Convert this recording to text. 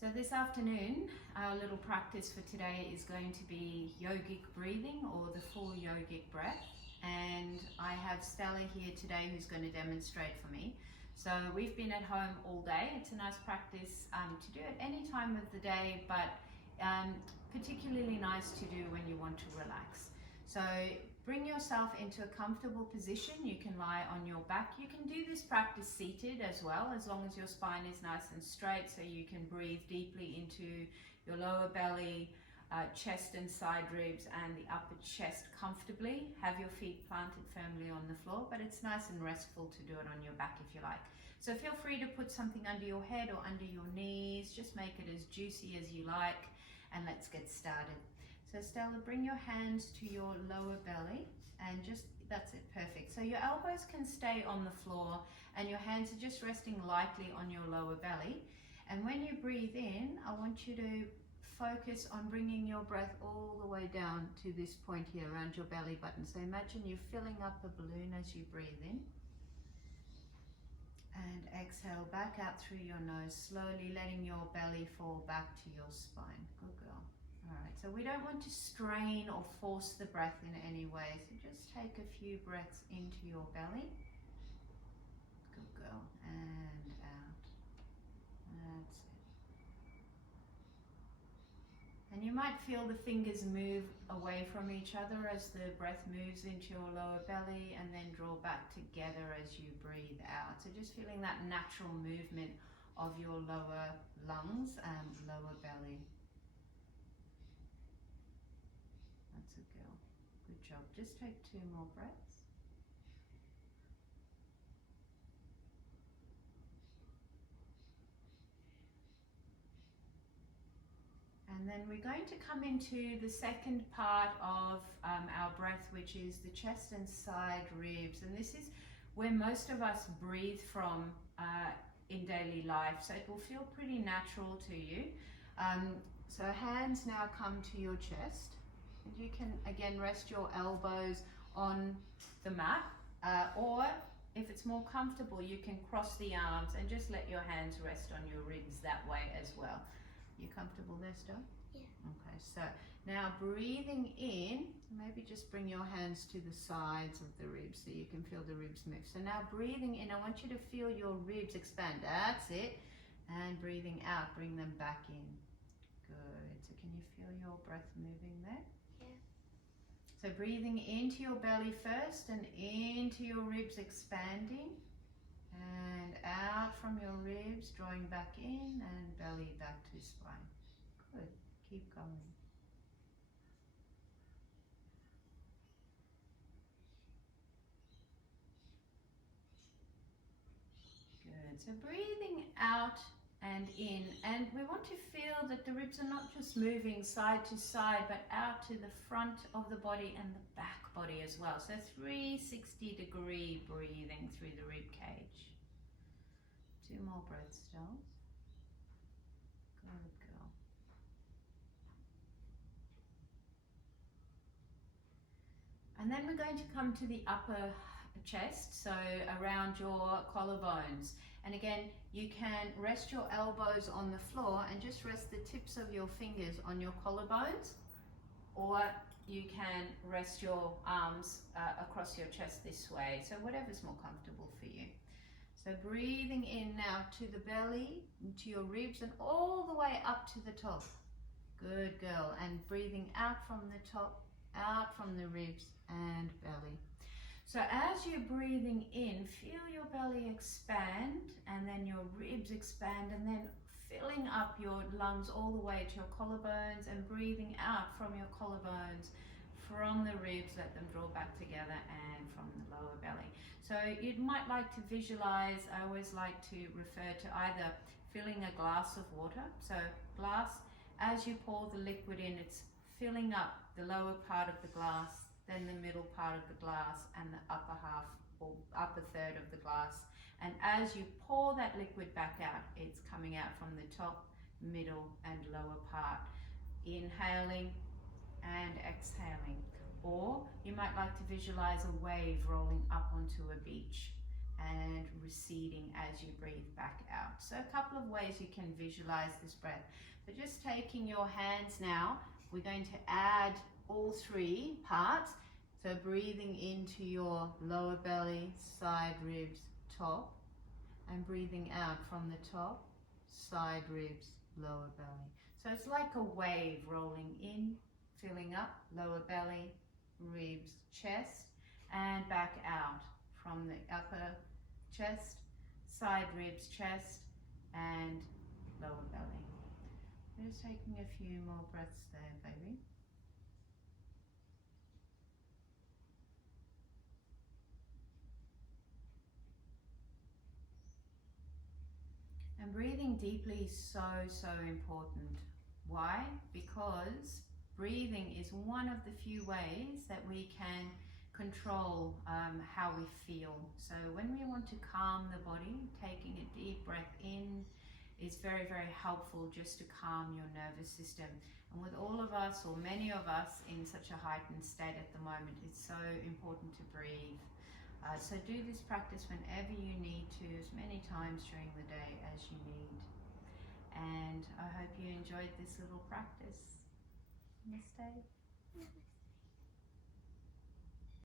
So this afternoon, our little practice for today is going to be yogic breathing, or the full yogic breath. And I have Stella here today who's going to demonstrate for me. So we've been at home all day. It's a nice practice to do at any time of the day, but particularly nice to do when you want to relax. So bring yourself into a comfortable position. You can lie on your back. You can do this practice seated as well, as long as your spine is nice and straight, so you can breathe deeply into your lower belly, chest and side ribs, and the upper chest comfortably. Have your feet planted firmly on the floor, but it's nice and restful to do it on your back if you like. So feel free to put something under your head or under your knees. Just make it as juicy as you like, and let's get started. So Stella, bring your hands to your lower belly and that's it, perfect. So your elbows can stay on the floor and your hands are just resting lightly on your lower belly. And when you breathe in, I want you to focus on bringing your breath all the way down to this point here around your belly button. So imagine you're filling up a balloon as you breathe in. And exhale back out through your nose, slowly letting your belly fall back to your spine. Good girl. Alright, so we don't want to strain or force the breath in any way, so just take a few breaths into your belly. Good girl, and out. That's it. And you might feel the fingers move away from each other as the breath moves into your lower belly, and then draw back together as you breathe out. So just feeling that natural movement of your lower lungs and lower belly. That's a girl. Good job. Just take 2 more breaths. And then we're going to come into the second part of our breath, which is the chest and side ribs. And this is where most of us breathe from in daily life. So it will feel pretty natural to you. So hands now come to your chest. And you can again rest your elbows on the mat, or if it's more comfortable, you can cross the arms and just let your hands rest on your ribs that way as well. You comfortable there, Stella? Yeah. Okay, so now breathing in, maybe just bring your hands to the sides of the ribs so you can feel the ribs move. So now breathing in, I want you to feel your ribs expand. That's it. And breathing out, bring them back in. Good. So can you feel your breath moving there? So breathing into your belly first and into your ribs expanding, and out from your ribs, drawing back in, and belly back to spine. Good, keep going. Good, so breathing out and in, and we want to feel that the ribs are not just moving side to side, but out to the front of the body and the back body as well. So 360-degree breathing through the rib cage. 2 more breaths, Stella. Good girl. And then we're going to come to the upper chest, so around your collarbones. And again, you can rest your elbows on the floor and just rest the tips of your fingers on your collarbones, or you can rest your arms across your chest this way, so whatever's more comfortable for you. So breathing in now to the belly, to your ribs, and all the way up to the top. Good girl. And breathing out from the top, out from the ribs and belly. So as you're breathing in, feel your belly expand, and then your ribs expand, and then filling up your lungs all the way to your collarbones, and breathing out from your collarbones, from the ribs, let them draw back together, and from the lower belly. So you might like to visualize, I always like to refer to either filling a glass of water. So glass, as you pour the liquid in, it's filling up the lower part of the glass, then the middle part of the glass, and the upper half or upper third of the glass. And as you pour that liquid back out, it's coming out from the top, middle, and lower part. Inhaling and exhaling. Or you might like to visualize a wave rolling up onto a beach and receding as you breathe back out. So a couple of ways you can visualize this breath. So just taking your hands now, we're going to add all three parts. So breathing into your lower belly, side ribs, top, and breathing out from the top, side ribs, lower belly. So it's like a wave rolling in, filling up, lower belly, ribs, chest, and back out from the upper chest, side ribs, chest, and lower belly. Just taking a few more breaths there, baby. And breathing deeply is so, so important. Why? Because breathing is one of the few ways that we can control how we feel. So when we want to calm the body, taking a deep breath in is very, very helpful just to calm your nervous system. And with all of us, or many of us, in such a heightened state at the moment, it's so important to breathe. So do this practice whenever you need to, as many times during the day as you need. And I hope you enjoyed this little practice. Namaste.